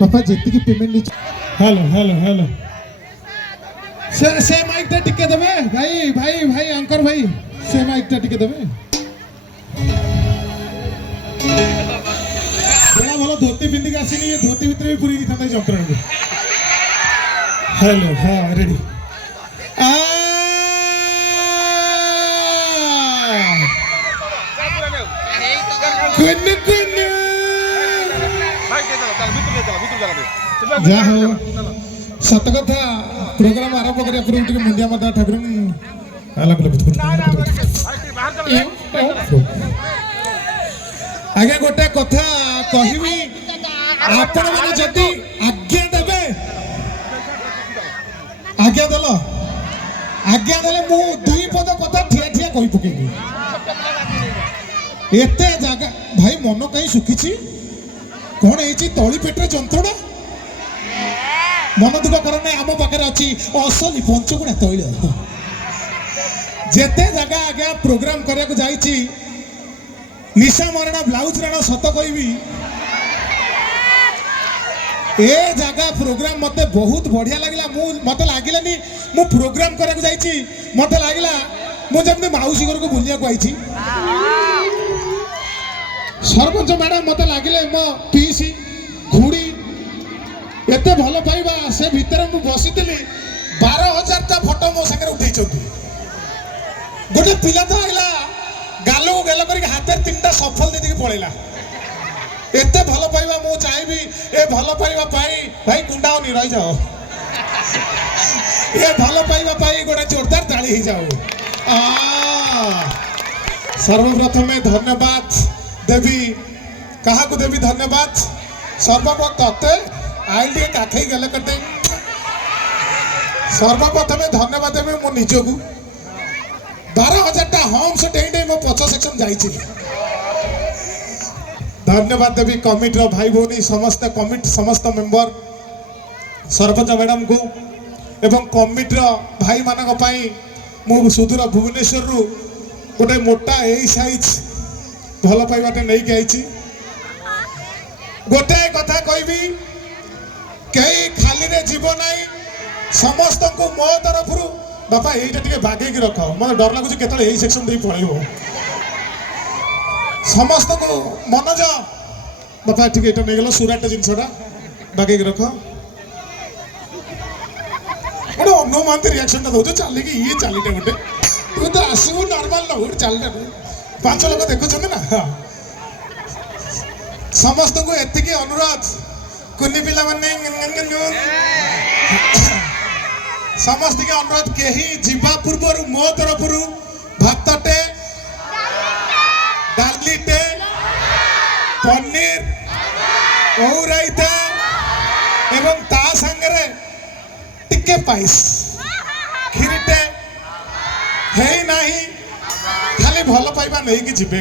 पापा जी payment hello hello hello से mic टा टिके देबे भाई भाई भाई अंकर भाई से माइक टा टिके देबे बड़ा भलो धोती पिंदी के आसीनी ये धोती भितर भी पूरी दिथा जंतरण को हेलो हां रेडी कुन कुन जा हो सत कथा प्रोग्राम आरंभ करिया पूर्व टिके मुंडिया माता ठाकुर अलग आगे गोटे कथा कहबी आपण माने जदी आज्ञा देबे आज्ञा देले मु दुई पद कथा ठिया ठिया कहि पकेबी एते जागा भाई मन कहीं सुखी कौन है तली पेटे जंत्रणा मन दुख कर आम पाखे अच्छी असली पंचगुणा तैल जेते जगह आज्ञा प्रोग्राम करने जाइए निशा मरणा ब्लाउज राणा सत कहबी ए जगह प्रोग्राम मते बहुत बढ़िया लगला मत लगे मु प्रोग्राम करने जाइए मत लगला मुझे माउसी घर को बुलिया आई सरपंच मैडम मत लगे मो पीसी घुड़ी एते भल पाइबा से भितर मु बसी 12,000 टा फोटो मो संगे उठै छथि गोटे पिला तो आइला गालो गेल करी हाथ 3टा सफल दे देके पळेला एते भल पाइबा मु चाहबी ए भल पाइबा पाई भाई कुंडाओनी रहि जाओ ए भल पाइबा पाई गोटे जोरदार ताली ही जाओ सर्वप्रथम धन्यवाद देवी कहा को देवी धन्यवाद सर्वप्रथम आइल टे काखई गले कटे सर्वप्रथम धन्यवाद देवी मो निजको 12,000 टा होम से डेई मो पछ सेक्शन जाइछि धन्यवाद देवी कमिटी रो भाई भौनी समस्त कमिटी समस्त मेंबर सरपंच मैडम को एवं कमिटी रो भाई मानक पई मो सुदूर भुवनेश्वर रु गोटे मोटा ए साइज भल पाइबाटे नहीं आई गोटे कथा कहबी कई खाली रे जीव ना समस्त को मो तरफ बापा यहीटा टे बागे रख मतलब डर लगुच के सेक्शन दे पड़ो समस्त को मनज बापा टे ये नहीं गल सुराट जिनसा बागे रख गोटे अनु महांती रिएक्शन दौ चलिकी ये चलीटा गोटे तू तो आसबू नर्माल न चलटा 5 लोग देखुं ना समस्त को एतिकी अनुरोध कुनी पिला माने समस्त के अनुरोध केही जीवा पूर्व मो तरफ भातटे डालीटे पनीर औराइते एवं ता संगे टिके पाइस खीरीटे है नहीं खाली भल पाइबा नहीं कि जीवे।